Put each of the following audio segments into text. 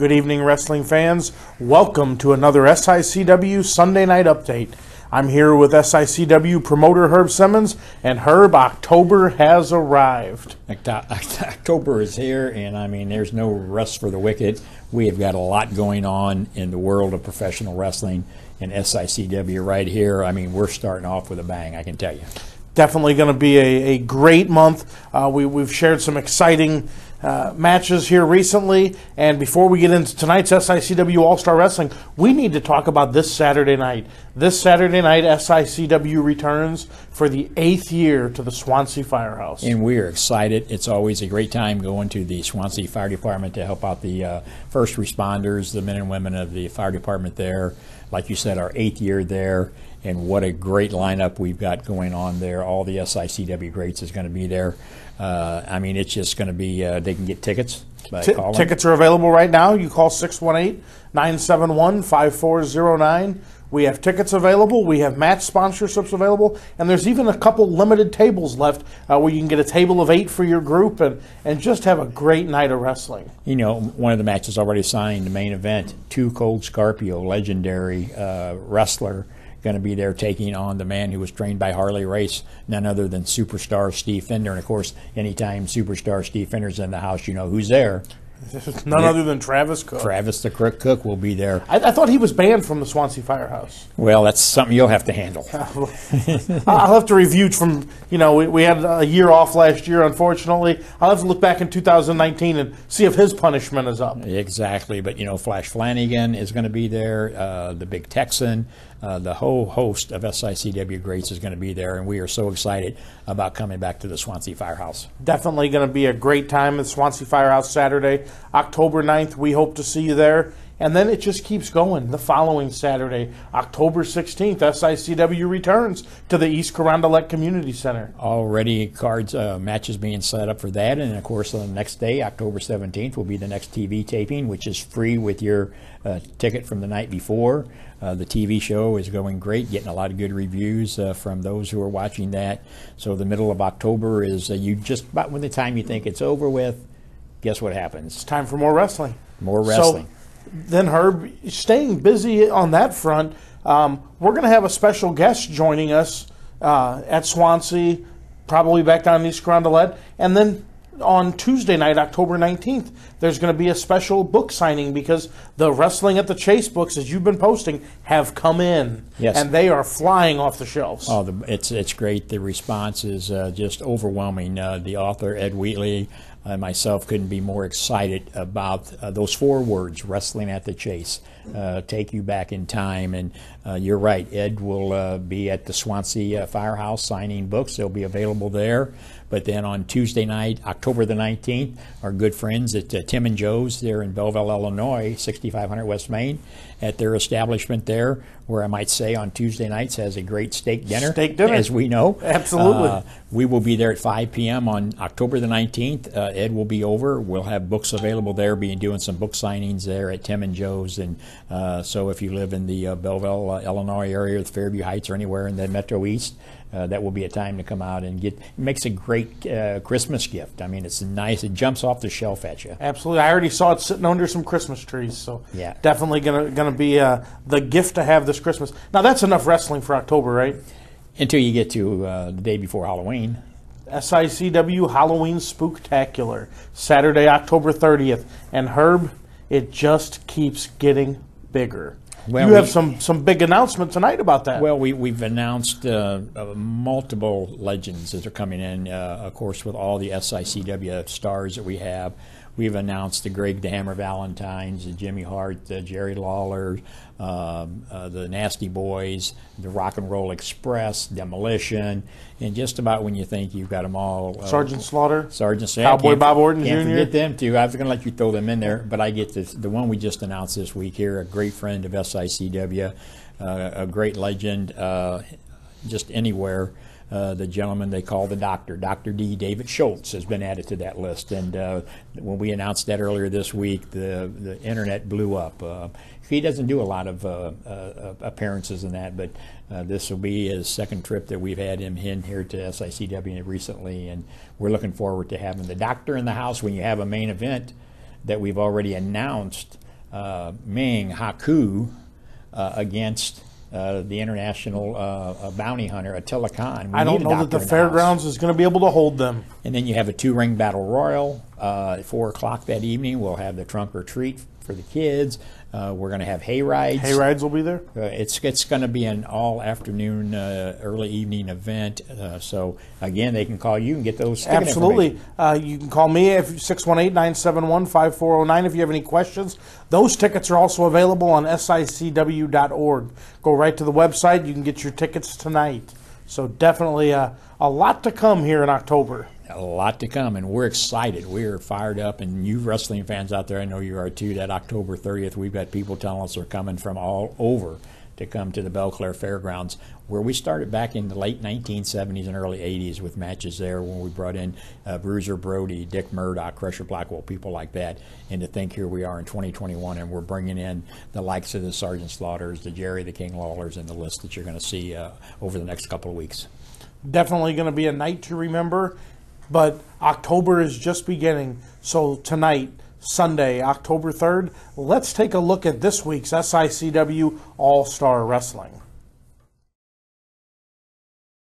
Good evening, wrestling fans. Welcome to another SICW Sunday Night Update. I'm here with SICW promoter Herb Simmons, and Herb, October has arrived. October is here, and I mean, there's no rest for the wicked. We have got a lot going on in the world of professional wrestling, and SICW right here, I mean, we're starting off with a bang, I can tell you. Definitely going to be a great month. We've shared some exciting matches here recently, and before we get into tonight's SICW All-Star Wrestling, we need to talk about this Saturday night. This Saturday night, SICW returns for the 8th year to the Swansea Firehouse. And we are excited. It's always a great time going to the Swansea Fire Department to help out the first responders, the men and women of the fire department there. Like you said, our 8th year there, and what a great lineup we've got going on there. All the SICW greats is going to be there. I mean, it's just going to be, they can get tickets by calling. Tickets are available right now. You call 618-971-5409. We have tickets available. We have match sponsorships available. And there's even a couple limited tables left where you can get a table of 8 for your group and just have a great night of wrestling. You know, one of the matches already signed, the main event, Too Cold Scorpio, legendary wrestler, going to be there taking on the man who was trained by Harley Race, none other than superstar Steve Fender. And, of course, anytime superstar Steve Fender's in the house, you know who's there. None other than Travis Cook. Travis the Crook Cook will be there. I thought he was banned from the Swansea Firehouse. Well, that's something you'll have to handle. I'll have to review from, you know, we had a year off last year, unfortunately. I'll have to look back in 2019 and see if his punishment is up. Exactly. But, you know, Flash Flanagan is going to be there, the Big Texan. The whole host of SICW greats is going to be there, and we are so excited about coming back to the Swansea Firehouse. Definitely going to be a great time at Swansea Firehouse Saturday, October 9th. We hope to see you there. And then it just keeps going. The following Saturday, October 16th, SICW returns to the East Carondelet Community Center. Already cards, matches being set up for that. And, of course, on the next day, October 17th, will be the next TV taping, which is free with your ticket from the night before. The TV show is going great, getting a lot of good reviews from those who are watching that. So the middle of October is you just about when the time you think it's over with, guess what happens? It's time for more wrestling. More wrestling. So, then, Herb, staying busy on that front, we're going to have a special guest joining us at Swansea, probably back down in East Carondelet. And then on Tuesday night, October 19th, there's going to be a special book signing because the Wrestling at the Chase books, as you've been posting, have come in. Yes. And they are flying off the shelves. Oh, it's great. The response is just overwhelming. The author, Ed Wheatley, myself couldn't be more excited about those 4 words, Wrestling at the Chase, take you back in time. And you're right, Ed will be at the Swansea Firehouse signing books. They'll be available there. But then on Tuesday night, October the 19th, our good friends at Tim and Joe's there in Belleville, Illinois, 6500 West Main, at their establishment there, where I might say on Tuesday nights has a great steak dinner. Steak dinner. As we know. Absolutely. We will be there at 5 p.m. on October the 19th. Ed will be over. We'll have books available there, doing some book signings there at Tim and Joe's. And so if you live in the Belleville, Illinois area, the Fairview Heights, or anywhere in the Metro East, that will be a time to come out and get. It makes a great Christmas gift. I mean, it's nice. It jumps off the shelf at you. Absolutely. I already saw it sitting under some Christmas trees, so yeah, definitely gonna be the gift to have this Christmas. Now that's enough wrestling for October, right? Until you get to the day before Halloween. SICW Halloween Spooktacular, Saturday, October 30th, and Herb, it just keeps getting bigger. Well, you have some big announcement tonight about that. Well, we've announced multiple legends that are coming in, of course, with all the SICW stars that we have. We've announced the Greg the Hammer Valentines, the Jimmy Hart, the Jerry Lawler, the Nasty Boys, the Rock and Roll Express, Demolition, and just about when you think you've got them all. Sergeant Slaughter. Sergeant Slaughter. Cowboy Bob Orton Jr. Can't forget them, too. I was going to let you throw them in there, but I get the one we just announced this week here, a great friend of SICW, a great legend just anywhere. The gentleman they call the Doctor, Dr. D. David Schultz, has been added to that list. And when we announced that earlier this week, the internet blew up. He doesn't do a lot of appearances in that, but this will be his second trip that we've had him in here to SICW recently, and we're looking forward to having the Doctor in the house when you have a main event that we've already announced Ming Haku against the international bounty hunter Attilicon. I don't know that the fairgrounds is going to be able to hold them. And then you have a 2-ring battle royal. At 4 o'clock that evening, we'll have the trunk or treat for the kids. We're going to have hay rides. Hay rides will be there? It's going to be an all-afternoon, early evening event. So, again, they can call you and get those ticket Absolutely. You can call me at 618-971-5409 if you have any questions. Those tickets are also available on SICW.org. Go right to the website. You can get your tickets tonight. So definitely a lot to come here in October. A lot to come, and we're excited. We're fired up, and you wrestling fans out there, I know you are too. That October 30th, we've got people telling us they're coming from all over to come to the Belle Claire Fairgrounds, where we started back in the late 1970s and early 80s with matches there when we brought in Bruiser Brody, Dick Murdoch, Crusher Blackwell, people like that. And to think here we are in 2021, and we're bringing in the likes of the Sergeant Slaughters, the Jerry the King Lawlers, and the list that you're going to see over the next couple of weeks. Definitely going to be a night to remember. But October is just beginning, so tonight, Sunday, October 3rd, let's take a look at this week's SICW All-Star Wrestling.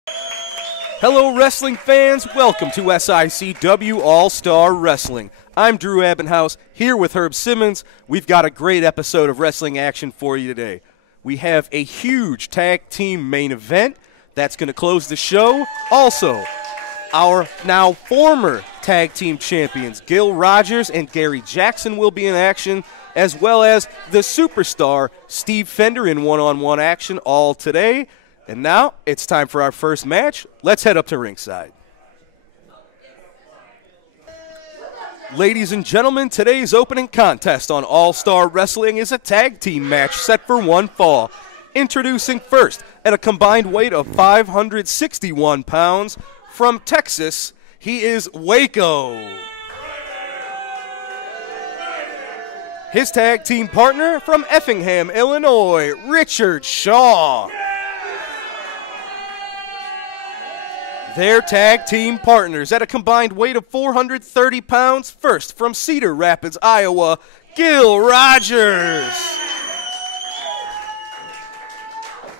Hello, wrestling fans. Welcome to SICW All-Star Wrestling. I'm Drew Abbenhouse, here with Herb Simmons. We've got a great episode of wrestling action for you today. We have a huge tag team main event that's going to close the show. Also, our now former tag team champions, Gil Rogers and Gary Jackson, will be in action, as well as the superstar Steve Fender in one-on-one action, all today. And now it's time for our first match. Let's head up to ringside. Ladies and gentlemen, today's opening contest on All-Star Wrestling is a tag team match set for one fall. Introducing first, at a combined weight of 561 pounds, from Texas, he is Waco. His tag team partner from Effingham, Illinois, Richard Shaw. Their tag team partners at a combined weight of 430 pounds, first from Cedar Rapids, Iowa, Gil Rogers.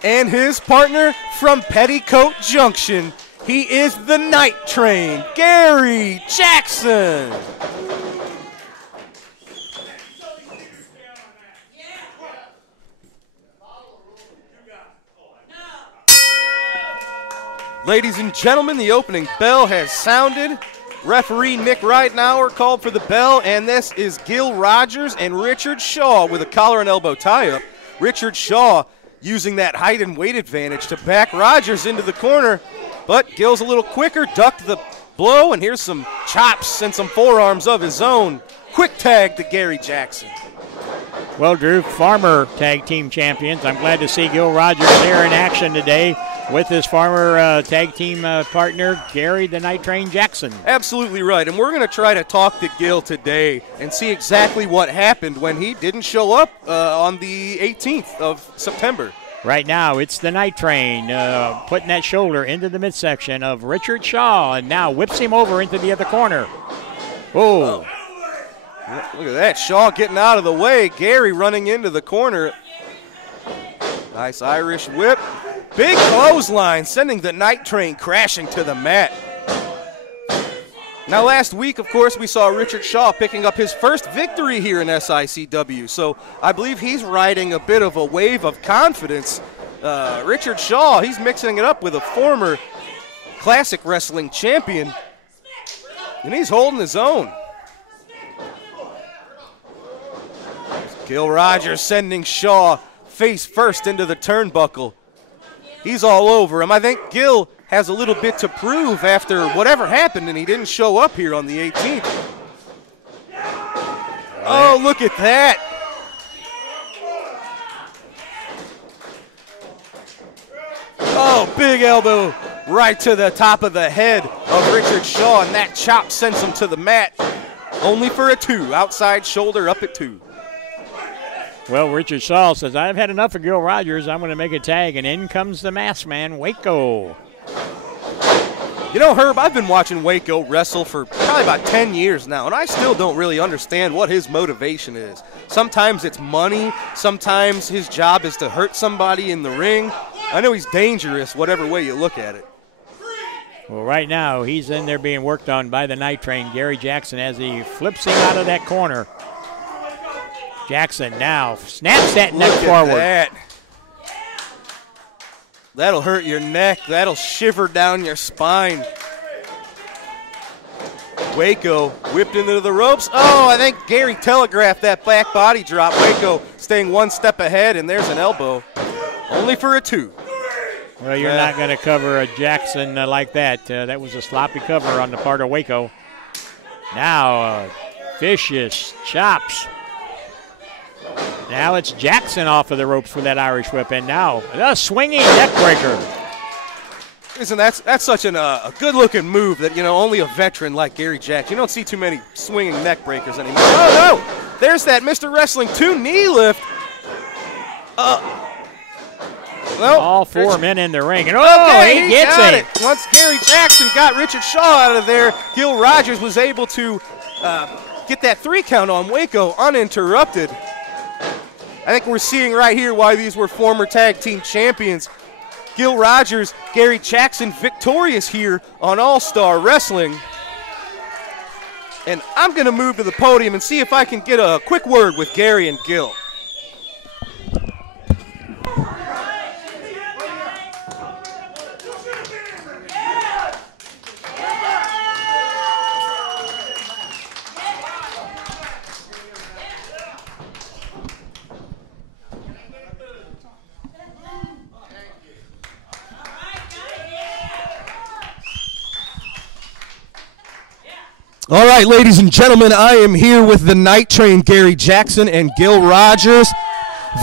And his partner from Petticoat Junction, he is the Night Train, Gary Jackson. Ladies and gentlemen, the opening bell has sounded. Referee Nick Reitenauer called for the bell, and this is Gil Rogers and Richard Shaw with a collar and elbow tie-up. Richard Shaw using that height and weight advantage to back Rogers into the corner. But Gil's a little quicker, ducked the blow, and here's some chops and some forearms of his own. Quick tag to Gary Jackson. Well, Drew, former tag team champions. I'm glad to see Gil Rogers there in action today with his former tag team partner, Gary the Night Train Jackson. Absolutely right, and we're going to try to talk to Gil today and see exactly what happened when he didn't show up on the 18th of September. Right now, it's the Night Train putting that shoulder into the midsection of Richard Shaw and now whips him over into the other corner. Oh. Look at that, Shaw getting out of the way. Gary running into the corner. Nice Irish whip. Big clothesline, sending the Night Train crashing to the mat. Now, last week, of course, we saw Richard Shaw picking up his first victory here in SICW, so I believe he's riding a bit of a wave of confidence. Richard Shaw, he's mixing it up with a former classic wrestling champion, and he's holding his own. Gil Rogers sending Shaw face first into the turnbuckle. He's all over him. I think Gil has a little bit to prove after whatever happened, and he didn't show up here on the 18th. Oh, look at that. Oh, big elbow right to the top of the head of Richard Shaw, and that chop sends him to the mat. Only for a 2. Outside shoulder up at 2. Well, Richard Shaw says, I've had enough of Gil Rogers. I'm going to make a tag, and in comes the masked man, Waco. You know, Herb, I've been watching Waco wrestle for probably about 10 years now, and I still don't really understand what his motivation is. Sometimes it's money. Sometimes his job is to hurt somebody in the ring. I know he's dangerous, whatever way you look at it. Well, right now, he's in there being worked on by the Night Train, Gary Jackson, as he flips him out of that corner. Jackson now snaps that neck forward. That. That'll hurt your neck. That'll shiver down your spine. Waco whipped into the ropes. Oh, I think Gary telegraphed that back body drop. Waco staying one step ahead, and there's an elbow. Only for a 2. Well, you're not going to cover a Jackson like that. That was a sloppy cover on the part of Waco. Now, vicious chops. Now it's Jackson off of the ropes for that Irish whip, and now a swinging neck breaker. Listen, that's such a good-looking move that, only a veteran like Gary Jackson. You don't see too many swinging neck breakers anymore. Oh, no! There's that Mr. Wrestling 2 knee lift. Well, all 4 men in the ring, and okay, he gets got it. Once Gary Jackson got Richard Shaw out of there, Gil Rogers was able to get that 3 count on Waco uninterrupted. I think we're seeing right here why these were former tag team champions. Gil Rogers, Gary Jackson victorious here on All-Star Wrestling. And I'm going to move to the podium and see if I can get a quick word with Gary and Gil. All right, ladies and gentlemen, I am here with the Night Train, Gary Jackson and Gil Rogers.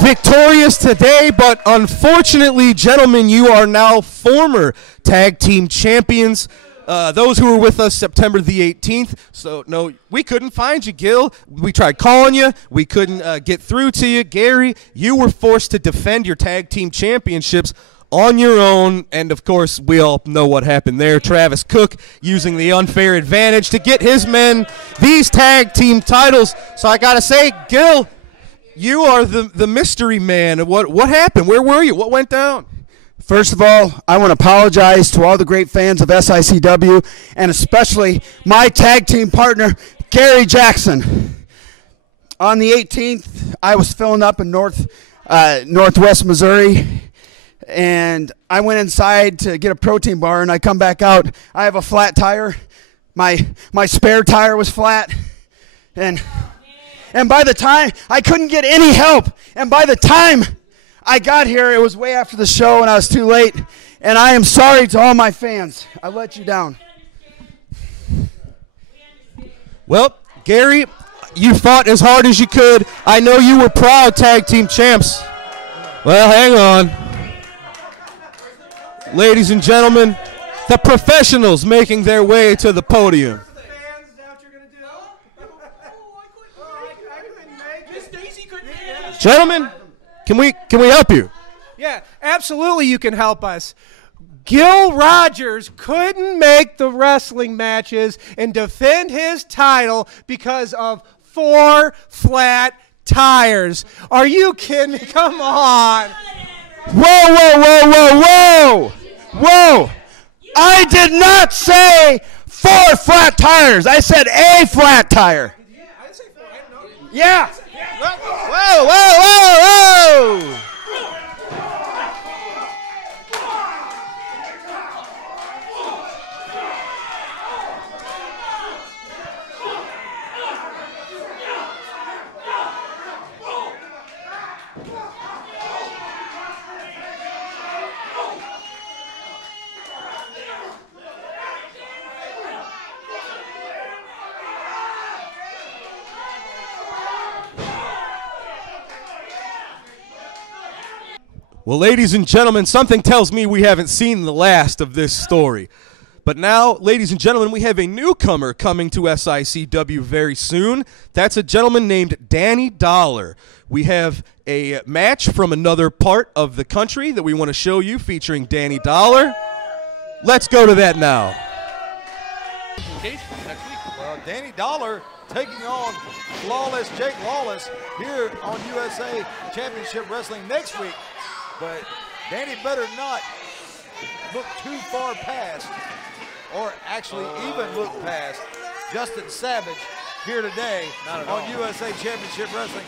Victorious today, but unfortunately, gentlemen, you are now former tag team champions. Those who were with us September the 18th. So, no, we couldn't find you, Gil. We tried calling you. We couldn't get through to you. Gary, you were forced to defend your tag team championships on your own, and of course, we all know what happened there. Travis Cook using the unfair advantage to get his men these tag team titles. So I gotta say, Gil, you are the mystery man. What happened? Where were you? What went down? First of all, I want to apologize to all the great fans of SICW, and especially my tag team partner, Gary Jackson. On the 18th, I was filling up in Northwest Missouri, and I went inside to get a protein bar, and I come back out. I have a flat tire. My spare tire was flat, and by the time I couldn't get any help, and by the time I got here, it was way after the show, and I was too late. And I am sorry to all my fans. I let you down. Well, Gary, you fought as hard as you could. I know you were proud tag team champs. Well, hang on. Ladies and gentlemen, the professionals making their way to the podium. Gentlemen, can we help you? Yeah, absolutely you can help us. Gil Rogers couldn't make the wrestling matches and defend his title because of 4 flat tires. Are you kidding me? Come on. Whoa, whoa, whoa, whoa, whoa. Whoa. I did not say 4 flat tires. I said a flat tire. I didn't say 4. I didn't know. Yeah. Whoa, whoa, whoa, whoa! Well, ladies and gentlemen, something tells me we haven't seen the last of this story. But now, ladies and gentlemen, we have a newcomer coming to SICW very soon. That's a gentleman named Danny Dollar. We have a match from another part of the country that we want to show you featuring Danny Dollar. Let's go to that now. Next week. Danny Dollar taking on Flawless Jake Lawless here on USA Championship Wrestling next week. But Danny better not look too far past, or actually even look past, Justin Savage here today on USA Championship Wrestling.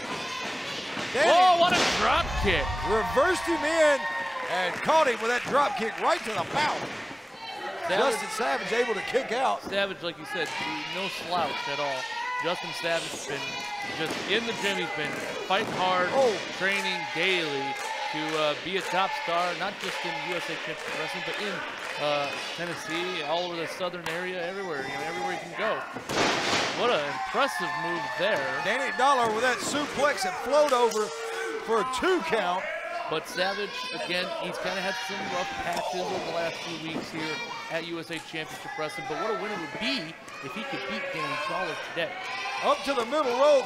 Danny, oh, what a drop kick. Reversed him in and caught him with that drop kick right to the mouth. Justin Savage able to kick out. Savage, like you said, no slouch at all. Justin Savage has been just in the gym. He's been fighting hard, training daily to be a top star, not just in USA Championship Wrestling, but in Tennessee, all over the southern area, everywhere, everywhere he can go. What an impressive move there. Danny Dollar with that suplex and float over for a 2 count. But Savage, again, he's kind of had some rough patches over the last few weeks here at USA Championship Wrestling. But what a win it would be if he could beat Danny Dollar today. Up to the middle rope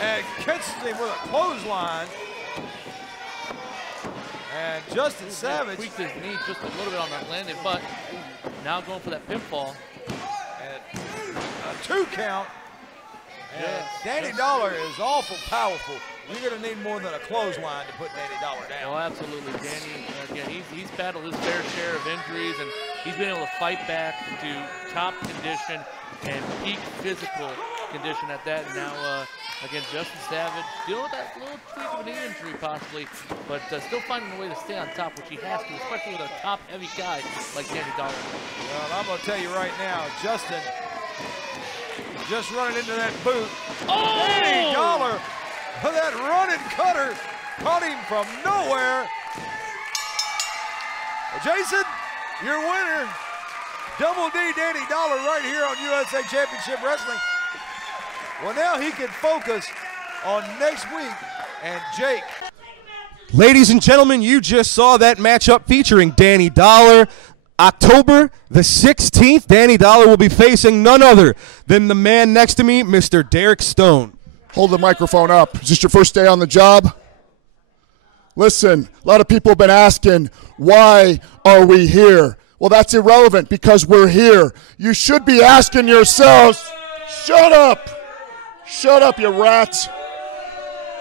and catches him with a clothesline. And Justin Savage tweaked his knee just a little bit on that landing, but now going for that pinfall. And a 2 count. And Danny Dollar is awful powerful. You're going to need more than a clothesline to put Danny Dollar down. Oh, absolutely. Danny, again, he's battled his fair share of injuries, and he's been able to fight back to top condition and peak physical condition at that. And now, again, Justin Savage dealing with that little tweak of an knee injury possibly, but still finding a way to stay on top, which he has to, especially with a top-heavy guy like Danny Dollar. Well, I'm going to tell you right now, Justin just running into that boot. Oh! Danny Dollar with that running cutter caught him from nowhere. Jason, your winner, Double D Danny Dollar right here on USA Championship Wrestling. Well, now he can focus on next week and Jake. Ladies and gentlemen, you just saw that matchup featuring Danny Dollar. October the 16th, Danny Dollar will be facing none other than the man next to me, Mr. Derek Stone. Hold the microphone up. Is this your first day on the job? Listen, a lot of people have been asking, why are we here? Well, that's irrelevant because we're here. You should be asking yourselves, shut up. Shut up, you rats.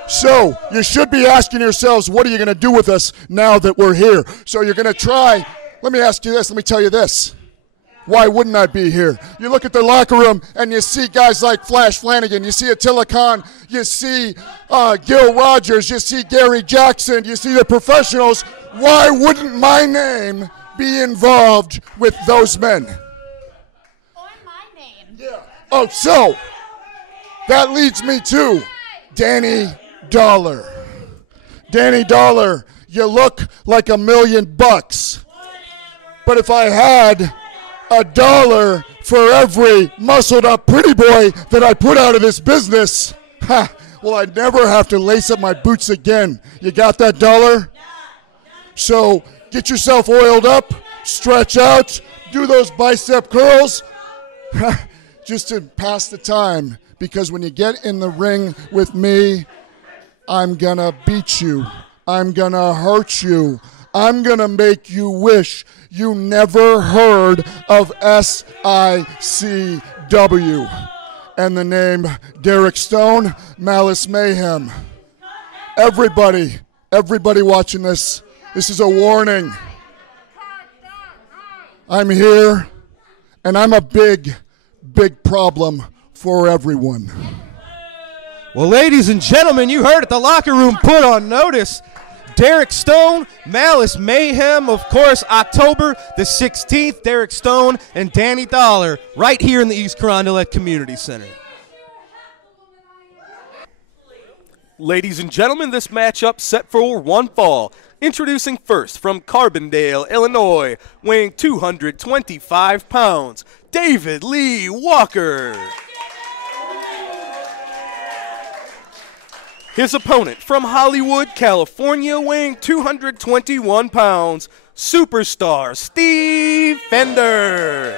So, you should be asking yourselves, what are you going to do with us now that we're here? So you're going to try. Let me ask you this. Let me tell you this. Why wouldn't I be here? You look at the locker room and you see guys like Flash Flanagan. You see Attilicon. You see Gil Rogers. You see Gary Jackson. You see the professionals. Why wouldn't my name be involved with those men? Or my name. Yeah. Oh, so that leads me to Danny Dollar. Danny Dollar, you look like $1 million. But if I had $1 for every muscled up pretty boy that I put out of this business, well, I'd never have to lace up my boots again. You got that dollar? So get yourself oiled up, stretch out, do those bicep curls, just to pass the time. Because when you get in the ring with me, I'm gonna beat you. I'm gonna hurt you. I'm gonna make you wish you never heard of SICW. And the name Derek Stone, Malice Mayhem. Everybody watching this is a warning. I'm here, and I'm a big problem for everyone. Well, ladies and gentlemen, you heard it. The locker room put on notice. Derek Stone, Malice Mayhem, of course, October the 16th, Derek Stone and Danny Dollar right here in the East Carondelet Community Center. Ladies and gentlemen, this matchup set for one fall. Introducing first from Carbondale, Illinois, weighing 225 pounds, David Lee Walker. His opponent from Hollywood, California, weighing 221 pounds, superstar Steve Fender.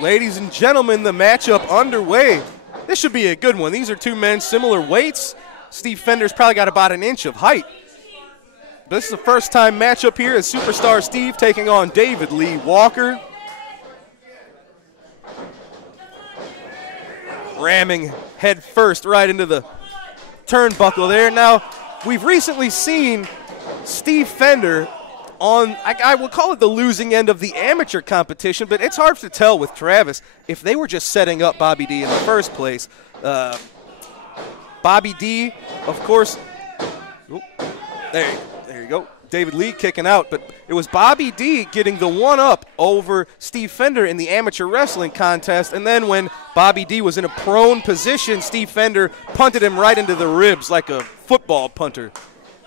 Ladies and gentlemen, the matchup underway. This should be a good one. These are two men, similar weights. Steve Fender's probably got about an inch of height. This is the first time matchup here as Superstar Steve taking on David Lee Walker. Ramming head first right into the turnbuckle there. Now, we've recently seen Steve Fender on, I will call it the losing end of the amateur competition, but it's hard to tell with Travis if they were just setting up Bobby D in the first place. Bobby D, of course, there you go. David Lee kicking out, but it was Bobby D getting the one-up over Steve Fender in the amateur wrestling contest, and then when Bobby D was in a prone position, Steve Fender punted him right into the ribs like a football punter.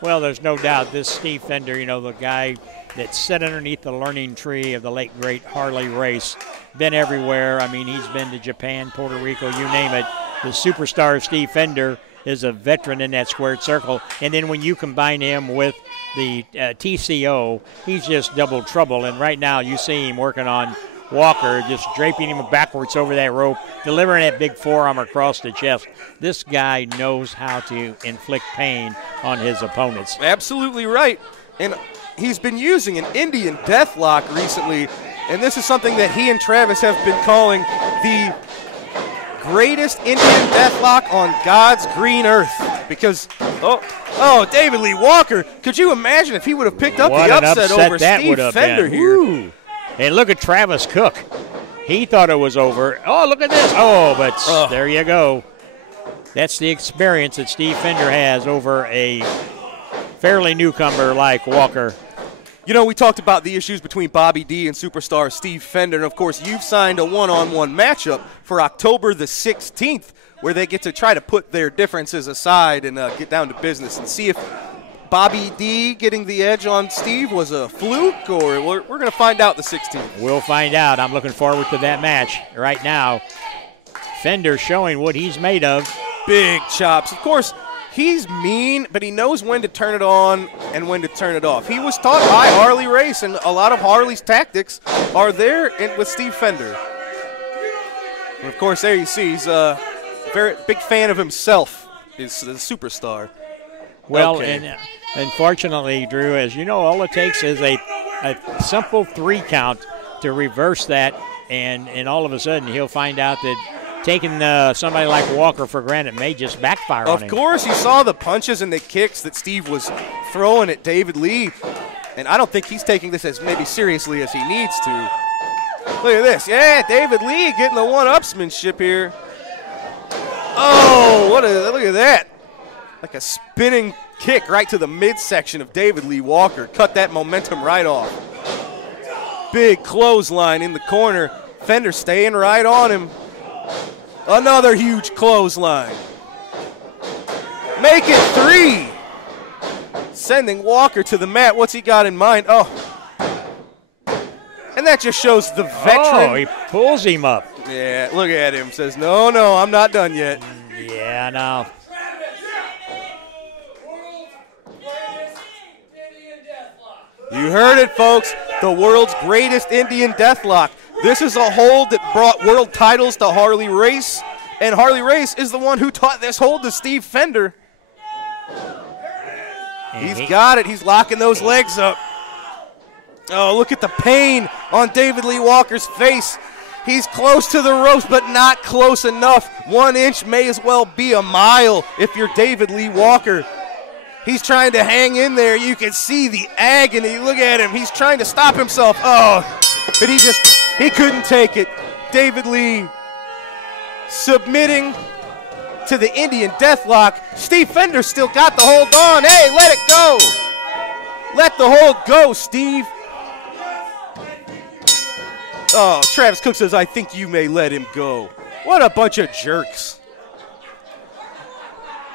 Well, there's no doubt this Steve Fender, you know, the guy that sat underneath the learning tree of the late, great Harley Race, been everywhere. I mean, he's been to Japan, Puerto Rico, you name it. The superstar Steve Fender is a veteran in that squared circle. And then when you combine him with the TCO, he's just double trouble. And right now you see him working on Walker, just draping him backwards over that rope, delivering that big forearm across the chest. This guy knows how to inflict pain on his opponents. Absolutely right. And he's been using an Indian deathlock recently, and this is something that he and Travis have been calling the greatest Indian deathlock on God's green earth. Because, David Lee Walker, could you imagine if he would have picked up the upset over Steve Fender here? Woo. And look at Travis Cook. He thought it was over. Oh, look at this. Oh, but there you go. That's the experience that Steve Fender has over a fairly newcomer like Walker. You know, we talked about the issues between Bobby D and superstar Steve Fender, and of course you've signed a one-on-one matchup for October the 16th, where they get to try to put their differences aside and get down to business and see if Bobby D getting the edge on Steve was a fluke, or we're going to find out the 16th. We'll find out. I'm looking forward to that match. Right now, Fender showing what he's made of. Big chops. Of course, he's mean, but he knows when to turn it on and when to turn it off. He was taught by Harley Race, and a lot of Harley's tactics are there with Steve Fender. And of course, there you see he's a very big fan of himself, is the superstar. Well, okay. And unfortunately, Drew, as you know, all it takes is a simple 3 count to reverse that, and all of a sudden he'll find out that taking somebody like Walker for granted may just backfire on him. Of course, you saw the punches and the kicks that Steve was throwing at David Lee, and I don't think he's taking this as maybe seriously as he needs to. Look at this. Yeah, David Lee getting the one-upsmanship here. Oh, look at that. Like a spinning kick right to the midsection of David Lee Walker. Cut that momentum right off. Big clothesline in the corner. Fender staying right on him. Another huge clothesline. Make it 3. Sending Walker to the mat. What's he got in mind? Oh. And that just shows the veteran. Oh, he pulls him up. Yeah, look at him. Says, no, I'm not done yet. Yeah, no. You heard it, folks. The world's greatest Indian deathlock. This is a hold that brought world titles to Harley Race, and Harley Race is the one who taught this hold to Steve Fender. He's got it. He's locking those legs up. Oh, look at the pain on David Lee Walker's face. He's close to the ropes, but not close enough. 1 inch may as well be a mile if you're David Lee Walker. He's trying to hang in there. You can see the agony. Look at him. He's trying to stop himself. Oh, but he couldn't take it. David Lee submitting to the Indian deathlock. Steve Fender still got the hold on. Hey, let it go. Let the hold go, Steve. Oh, Travis Cook says, I think you may let him go. What a bunch of jerks.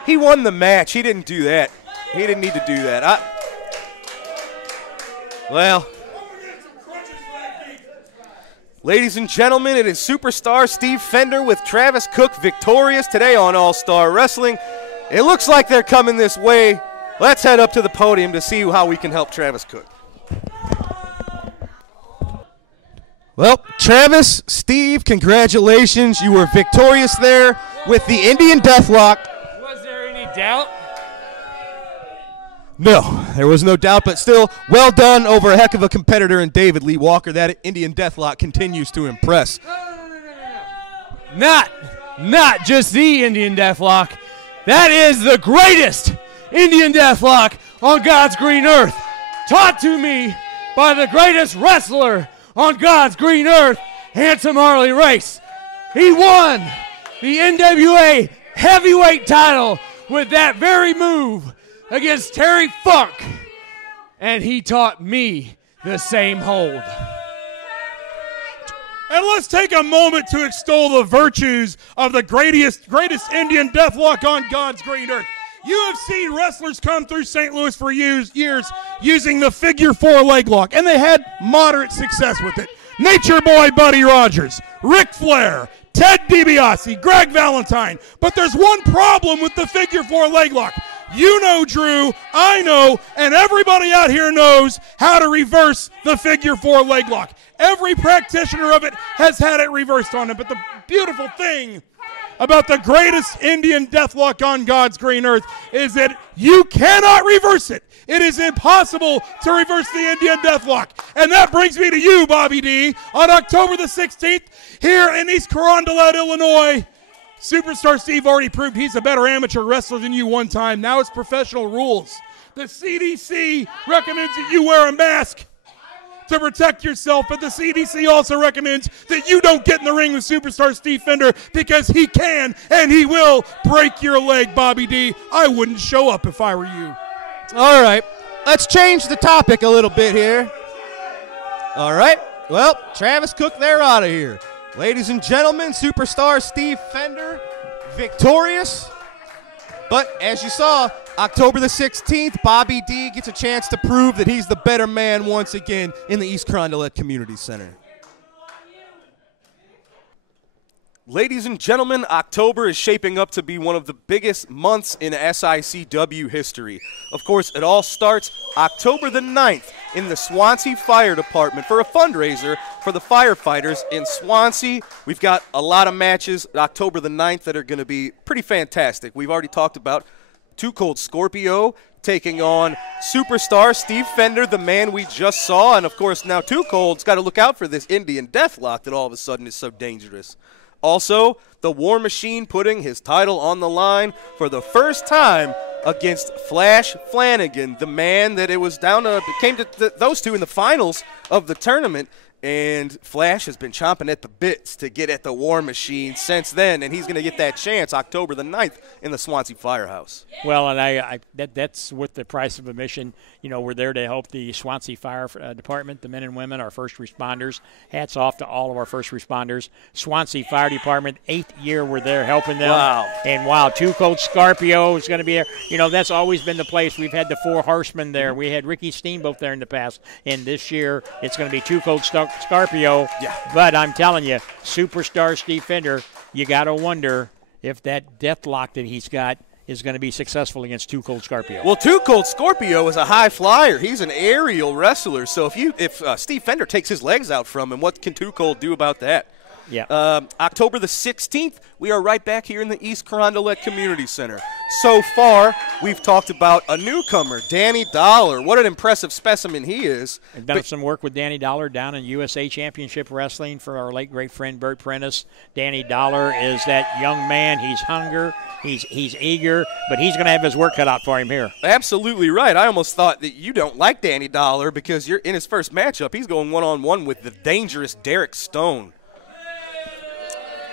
He won the match. He didn't do that. He didn't need to do that. Well, ladies and gentlemen, it is superstar Steve Fender with Travis Cook victorious today on All-Star Wrestling. It looks like they're coming this way. Let's head up to the podium to see how we can help Travis Cook. Well, Travis, Steve, congratulations. You were victorious there with the Indian Deathlock. Was there any doubt? No, there was no doubt, but still, well done over a heck of a competitor in David Lee Walker. That Indian Deathlock continues to impress. Not just the Indian Deathlock. That is the greatest Indian Deathlock on God's green earth. Taught to me by the greatest wrestler on God's green earth, Handsome Harley Race. He won the NWA heavyweight title with that very move against Terry Funk. And he taught me the same hold. And let's take a moment to extol the virtues of the greatest Indian Deathlock on God's green earth. You have seen wrestlers come through St. Louis for years using the figure 4 leg lock, and they had moderate success with it. Nature Boy Buddy Rogers, Ric Flair, Ted DiBiase, Greg Valentine. But there's one problem with the figure 4 leg lock. You know, Drew, I know, and everybody out here knows how to reverse the figure 4 leg lock. Every practitioner of it has had it reversed on them. But the beautiful thing about the greatest Indian Deathlock on God's green earth is that you cannot reverse it. It is impossible to reverse the Indian Deathlock. And that brings me to you, Bobby D. On October the 16th, here in East Carondelet, Illinois, Superstar Steve already proved he's a better amateur wrestler than you one time. Now it's professional rules. The CDC recommends that you wear a mask to protect yourself, but the CDC also recommends that you don't get in the ring with Superstar Steve Fender because he can and he will break your leg, Bobby D. I wouldn't show up if I were you. All right, let's change the topic a little bit here. All right, well, Travis Cook, they're out of here. Ladies and gentlemen, Superstar Steve Fender, victorious. But as you saw, October the 16th, Bobby D gets a chance to prove that he's the better man once again in the East Carondelet Community Center. Ladies and gentlemen, October is shaping up to be one of the biggest months in SICW history. Of course, it all starts October the 9th in the Swansea Fire Department for a fundraiser for the firefighters in Swansea. We've got a lot of matches October the 9th that are going to be pretty fantastic. We've already talked about Too Cold Scorpio taking on Superstar Steve Fender, the man we just saw. And, of course, now Too Cold's got to look out for this Indian Deathlock that all of a sudden is so dangerous. Also, the War Machine putting his title on the line for the first time against Flash Flanagan, the man that it was down to, came to those two in the finals of the tournament. And Flash has been chomping at the bits to get at the War Machine since then, and he's going to get that chance October the 9th in the Swansea Firehouse. Well, and that's worth the price of admission. You know, we're there to help the Swansea Fire Department, the men and women, our first responders. Hats off to all of our first responders. Swansea Fire Department, 8th year we're there helping them. Wow. And wow, Too Cold Scorpio is going to be there. You know, that's always been the place. We've had the Four Horsemen there. We had Ricky Steamboat there in the past. And this year it's going to be Too Cold Scorpio. Yeah. But I'm telling you, Superstar Steve Fender, you got to wonder if that deathlock that he's got is going to be successful against Too Cold Scorpio. Well, Too Cold Scorpio is a high flyer. He's an aerial wrestler. So if Steve Fender takes his legs out from him, what can Too Cold do about that? Yeah. October the 16th, we are right back here in the East Carondelet Community Center. So far, we've talked about a newcomer, Danny Dollar. What an impressive specimen he is. I've done some work with Danny Dollar down in USA Championship Wrestling for our late great friend Bert Prentice. Danny Dollar is that young man. He's hungry. He's eager, but he's going to have his work cut out for him here. Absolutely right. I almost thought that you don't like Danny Dollar because you're in his first matchup. He's going one-on-one with the dangerous Derek Stone.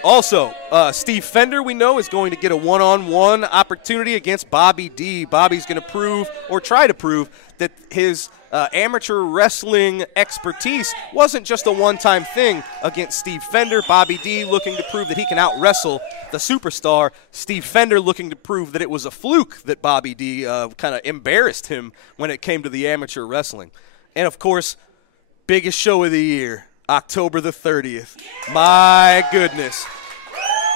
Also, Steve Fender, we know, is going to get a one-on-one opportunity against Bobby D. Bobby's going to prove, or try to prove, that his amateur wrestling expertise wasn't just a one-time thing against Steve Fender. Bobby D looking to prove that he can out-wrestle the superstar. Steve Fender looking to prove that it was a fluke that Bobby D kind of embarrassed him when it came to the amateur wrestling. And, of course, biggest show of the year, October the 30th. My goodness.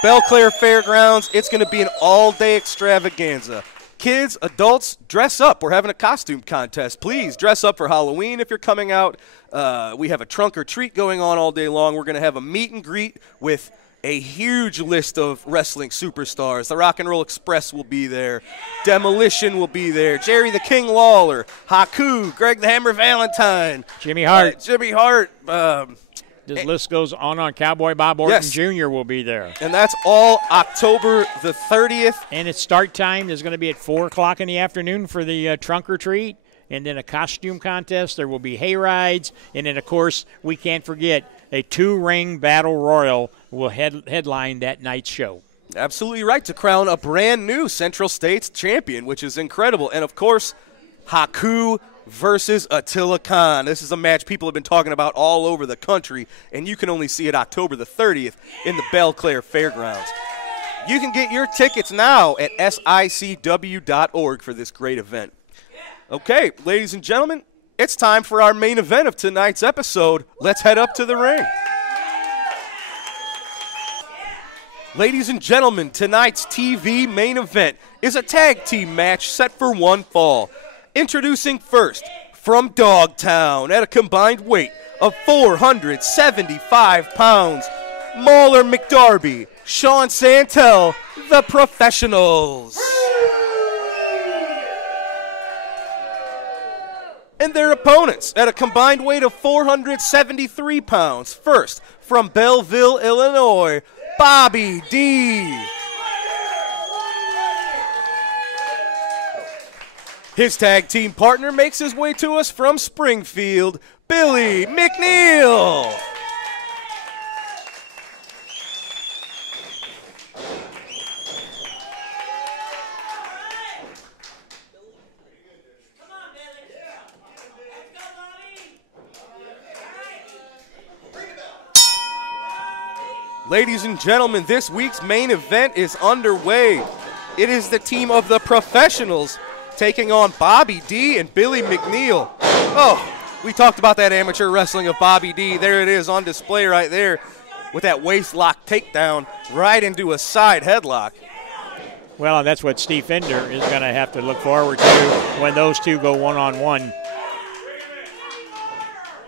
Belle Claire Fairgrounds, it's going to be an all-day extravaganza. Kids, adults, dress up. We're having a costume contest. Please dress up for Halloween if you're coming out. We have a trunk or treat going on all day long. We're going to have a meet and greet with a huge list of wrestling superstars. The Rock and Roll Express will be there. Demolition will be there. Jerry the King Lawler, Haku, Greg the Hammer Valentine, Jimmy Hart. Jimmy Hart. This list goes on. Cowboy Bob Orton Jr. will be there. And that's all October the 30th. And its start time is going to be at 4 o'clock in the afternoon for the trunk or treat. And then a costume contest. There will be hay rides. And then, of course, we can't forget a 2-ring battle royal will headline that night's show. Absolutely right, to crown a brand new Central States champion, which is incredible. And, of course, Haku versus Attilicon. This is a match people have been talking about all over the country, and you can only see it October the 30th in the Belle Claire Fairgrounds. You can get your tickets now at SICW.org for this great event. Okay, ladies and gentlemen, it's time for our main event of tonight's episode. Let's head up to the ring. Ladies and gentlemen, tonight's TV main event is a tag team match set for one fall. Introducing first, from Dogtown at a combined weight of 475 pounds, Mauler McDarby, Sean Santel, the Professionals. And their opponents at a combined weight of 473 pounds. First, from Belleville, Illinois, Bobby D. His tag team partner makes his way to us from Springfield, Billy Mcneal. Ladies and gentlemen, this week's main event is underway. It is the team of the Professionals taking on Bobby D and Billy Mcneal. Oh, we talked about that amateur wrestling of Bobby D. There it is on display right there with that waist lock takedown right into a side headlock. Well, that's what Steve Fender is going to have to look forward to when those two go one-on-one.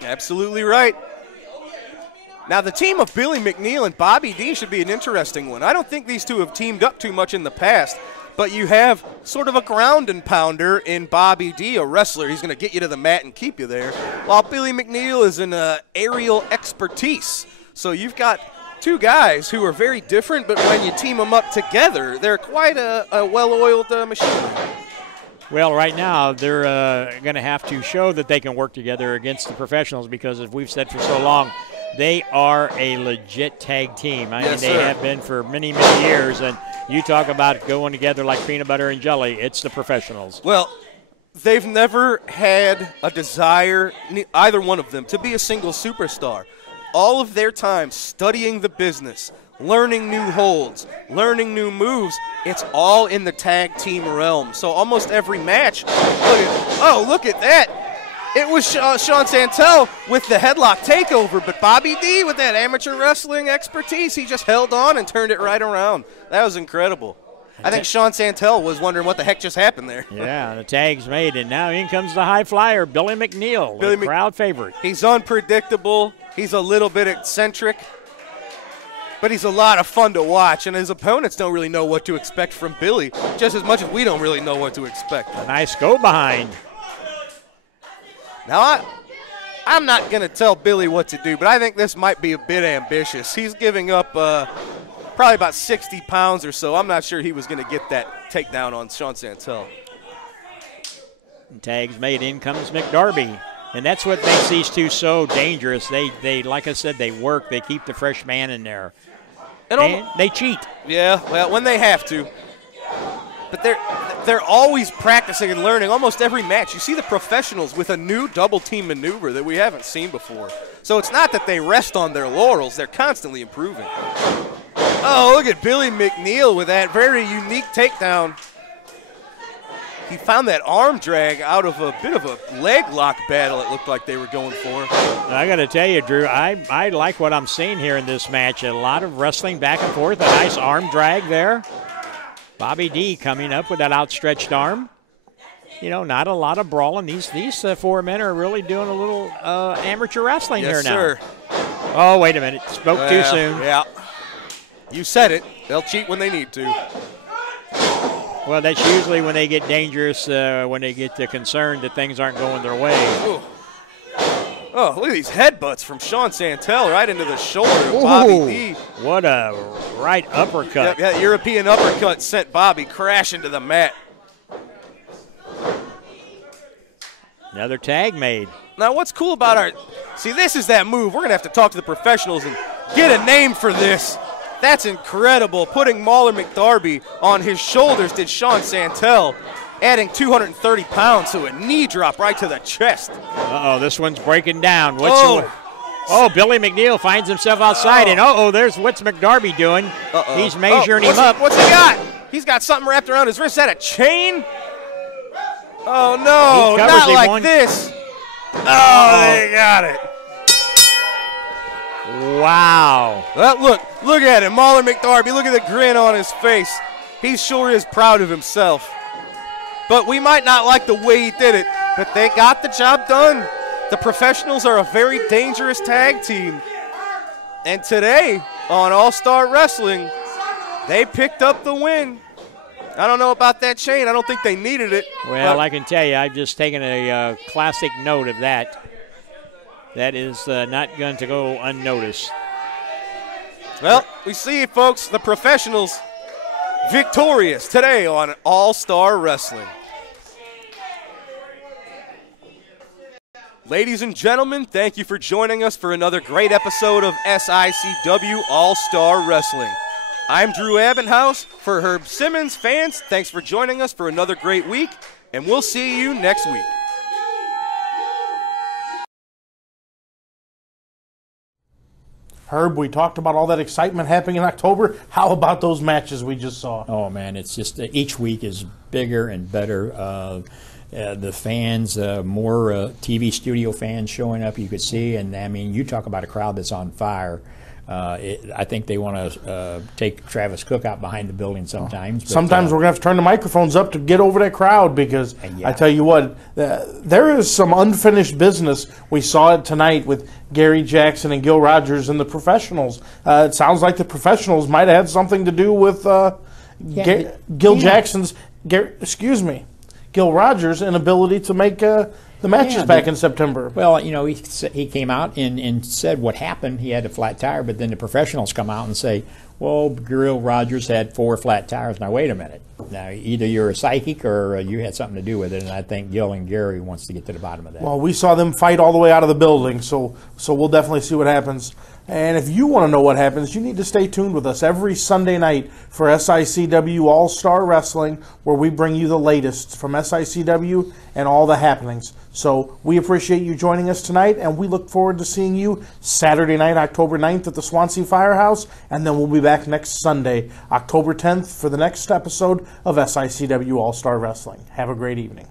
Absolutely right. Now, the team of Billy Mcneal and Bobby D should be an interesting one. I don't think these two have teamed up too much in the past, but you have sort of a ground and pounder in Bobby D, a wrestler. He's going to get you to the mat and keep you there, while Billy Mcneal is an aerial expertise. So you've got two guys who are very different, but when you team them up together, they're quite a well-oiled machine. Well, right now, they're going to have to show that they can work together against the Professionals because, as we've said for so long, they are a legit tag team. I mean, they have been for many, many years. And you talk about going together like peanut butter and jelly. It's the Professionals. Well, they've never had a desire, either one of them, to be a single superstar. All of their time studying the business, learning new holds, learning new moves, it's all in the tag team realm. So almost every match, look at that. It was Sean Santel with the headlock takeover, but Bobby D with that amateur wrestling expertise, he just held on and turned it right around. That was incredible. I think Sean Santel was wondering what the heck just happened there. Yeah, the tag's made, and now in comes the high flyer, Billy Mcneal, the crowd favorite. He's unpredictable. He's a little bit eccentric, but he's a lot of fun to watch, and his opponents don't really know what to expect from Billy, just as much as we don't really know what to expect. A nice go behind. Now, I'm not going to tell Billy what to do, but I think this might be a bit ambitious. He's giving up probably about 60 pounds or so. I'm not sure he was going to get that takedown on Sean Santel. And tags made. In comes McDarby. And that's what makes these two so dangerous. They like I said, they work. They keep the fresh man in there. And they cheat. Yeah, well, when they have to. But they're always practicing and learning almost every match. You see the Professionals with a new double-team maneuver that we haven't seen before. So it's not that they rest on their laurels. They're constantly improving. Oh, look at Billy Mcneal with that very unique takedown. He found that arm drag out of a bit of a leg lock battle it looked like they were going for. I got to tell you, Drew, I like what I'm seeing here in this match. A lot of wrestling back and forth, a nice arm drag there. Bobby D coming up with that outstretched arm. You know, not a lot of brawling. These four men are really doing a little amateur wrestling here now. Sir. Oh, wait a minute. Spoke too soon. Yeah. You said it. They'll cheat when they need to. Well, that's usually when they get dangerous, when they get concerned that things aren't going their way. Ooh. Oh, look at these headbutts from Sean Santel right into the shoulder of Bobby D. What a right uppercut. Yeah, European uppercut sent Bobby crashing to the mat. Another tag made. Now, what's cool about our – see, this is that move. We're going to have to talk to the professionals and get a name for this. That's incredible. Putting Mauler McDarby on his shoulders did Sean Santel, adding 230 pounds to a knee drop right to the chest. Uh-oh, this one's breaking down. Oh, Billy Mcneal finds himself outside, and there's what's McDarby doing. He's measuring him up. What's he got? He's got something wrapped around his wrist. Is that a chain? Oh, no, not like this. Oh, they got it. Wow. Look at him, Mauler McDarby. Look at the grin on his face. He sure is proud of himself. But we might not like the way he did it, but they got the job done. The professionals are a very dangerous tag team. And today, on All-Star Wrestling, they picked up the win. I don't know about that chain. I don't think they needed it. Well, I can tell you, I've just taken a classic note of that. That is not going to go unnoticed. Well, we see, folks, the professionals victorious today on All-Star Wrestling. Ladies and gentlemen, thank you for joining us for another great episode of SICW All-Star Wrestling. I'm Drew Abendhaus. For Herb Simmons fans, thanks for joining us for another great week, and we'll see you next week. Herb, we talked about all that excitement happening in October. How about those matches we just saw? Oh, man, it's just each week is bigger and better. The fans, more TV studio fans showing up, you could see. And, I mean, you talk about a crowd that's on fire. I think they want to take Travis Cook out behind the building sometimes. Sometimes we're going to have to turn the microphones up to get over that crowd because I tell you what, there is some unfinished business. We saw it tonight with Gary Jackson and Gil Rogers and the professionals. It sounds like the professionals might have had something to do with Gil Rogers' inability to make the matches back in September. Well, you know, he came out and said what happened. He had a flat tire, but then the professionals come out and say, well, Gil Rogers had 4 flat tires. Now, wait a minute. Now, either you're a psychic or you had something to do with it, and I think Gil and Gary wants to get to the bottom of that. Well, we saw them fight all the way out of the building, so we'll definitely see what happens. And if you want to know what happens, you need to stay tuned with us every Sunday night for SICW All-Star Wrestling, where we bring you the latest from SICW and all the happenings. So we appreciate you joining us tonight, and we look forward to seeing you Saturday night, October 9th at the Swansea Firehouse, and then we'll be back next Sunday, October 10th, for the next episode of SICW All-Star Wrestling. Have a great evening.